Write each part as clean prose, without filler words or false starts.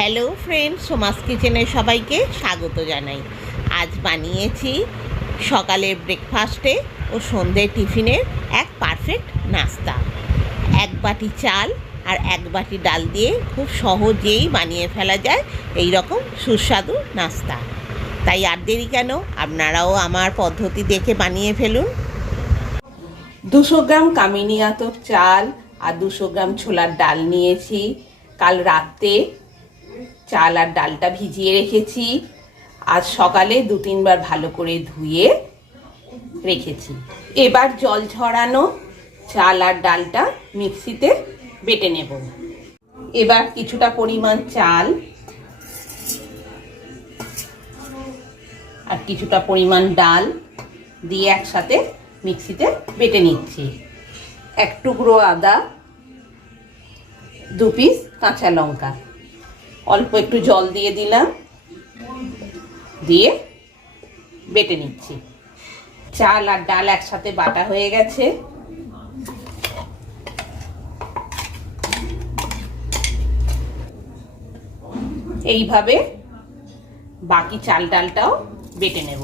Hello friends, Soma's কিচেনে সবাইকে স্বাগত জানাই। আজ বানিয়েছি সকালের ব্রেকফাস্টে ও সন্ধ্যে টিফিনের এক পারফেক্ট নাস্তা। এক বাটি চাল আর এক বাটি ডাল দিয়ে খুব সহজেই বানিয়ে ফেলা যায় এই রকম সুস্বাদু নাস্তা। তাই আর দেরি কেন, আপনারাও আমার পদ্ধতি দেখে বানিয়ে ফেলুন। 200 গ্রাম কামিনী আতপ চাল আর 200 গ্রাম ছোলার ডাল নিয়েছি। কাল রাতে চাল আর ডালটা ভিজিয়ে রেখেছি। আজ সকালে 2-3 বার ভালো করে ধুয়ে রেখেছি। এবার জল ঝরানো চাল আর ডালটা মিক্সিতে বেটে নেব। এবার কিছুটা পরিমাণ চাল আর কিছুটা পরিমাণ ডাল দিয়ে একসাথে মিক্সিতে বেটে নিচ্ছি। 1 টুকরো আদা, 2 পিস কাঁচা লঙ্কা, অল্প একটু জল দিয়ে দিলাম, দিয়ে বেটে নিচ্ছি। চাল আর ডাল একসাথে বাটা হয়ে গেছে। এইভাবে বাকি চাল ডালটাও বেটে নেব।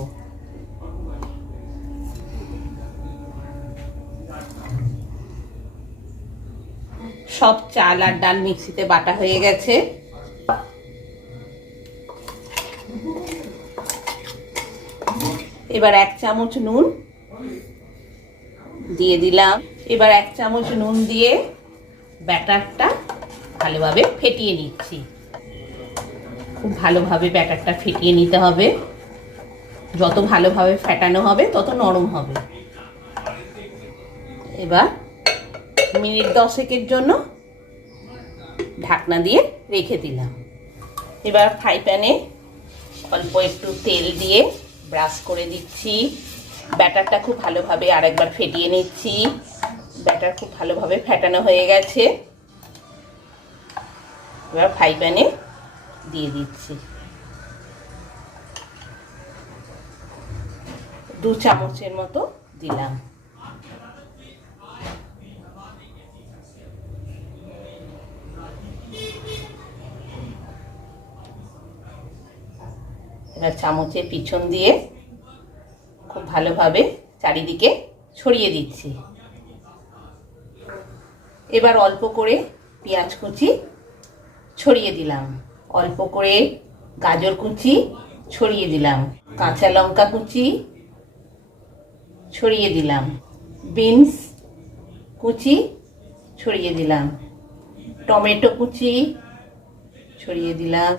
সব চাল আর ডাল মিক্সিতে বাটা হয়ে গেছে। এবার 1 চামচ নুন দিয়ে দিলাম। এবার 1 চামচ নুন দিয়ে ব্যাটারটা ভালোভাবে ফেটিয়ে নিচ্ছি। খুব ভালোভাবে ব্যাটারটা ফেটিয়ে নিতে হবে। যত ভালোভাবে ফেটানো হবে তত নরম হবে। এবার মিনিট 10 জন্য ঢাকনা দিয়ে রেখে দিলাম। এবার ফ্রাই প্যানে অল্প একটু তেল দিয়ে ব্রাশ করে দিচ্ছি। ব্যাটারটা খুব ভালোভাবে আরেকবার ফেটিয়ে নিচ্ছি। ব্যাটার খুব ভালোভাবে ফেটানো হয়ে গেছে। এবার ফ্রাই প্যানে দিয়ে দিচ্ছি। 2 চামচের মতো দিলাম। এবার চামচের পিছন দিয়ে খুব ভালোভাবে চারিদিকে ছড়িয়ে দিচ্ছি। এবার অল্প করে পেঁয়াজ কুচি ছড়িয়ে দিলাম, অল্প করে গাজর কুচি ছড়িয়ে দিলাম, কাঁচা লঙ্কা কুচি ছড়িয়ে দিলাম, বিনস কুচি ছড়িয়ে দিলাম, টমেটো কুচি ছড়িয়ে দিলাম,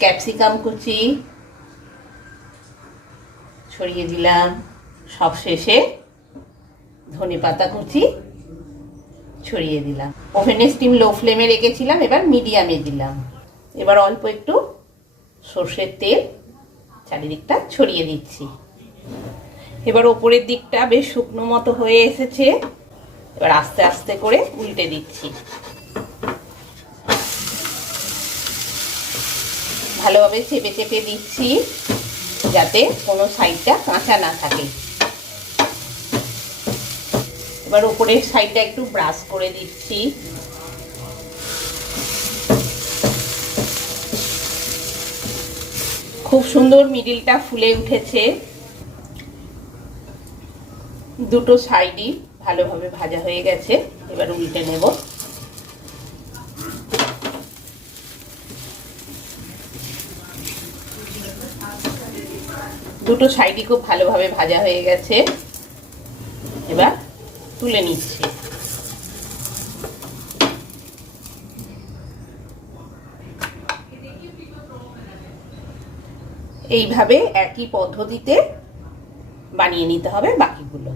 ক্যাপসিকাম কুচি ছড়িয়ে দিলাম, সবশেষে ধনেপাতা কুচি ছড়িয়ে দিলাম। ওভেনের স্টিম লো ফ্লেমে রেখেছিলাম, এবার মিডিয়ামে দিলাম। এবার অল্প একটু সর্ষের তেল চারিদিকটা ছড়িয়ে দিচ্ছি। এবার ওপরের দিকটা বেশ শুকনো মতো হয়ে এসেছে। এবার আস্তে আস্তে করে উল্টে দিচ্ছি। ভালোভাবে চেপে চেপে দিচ্ছি যাতে কোনো সাইডটা কাঁচা না থাকে। এবার উপরের সাইডটা একটু ব্রাশ করে দিচ্ছি। খুব সুন্দর মিডিলটা ফুলে উঠেছে। দুটো সাইডই ভালোভাবে ভাজা হয়ে গেছে। এবার উল্টে নেব। দুটো সাইডই খুব ভালোভাবে ভাজা হয়ে গেছে। এবার তুলে নিচ্ছি। এইভাবে একই পদ্ধতিতে বানিয়ে নিতে হবে বাকিগুলো।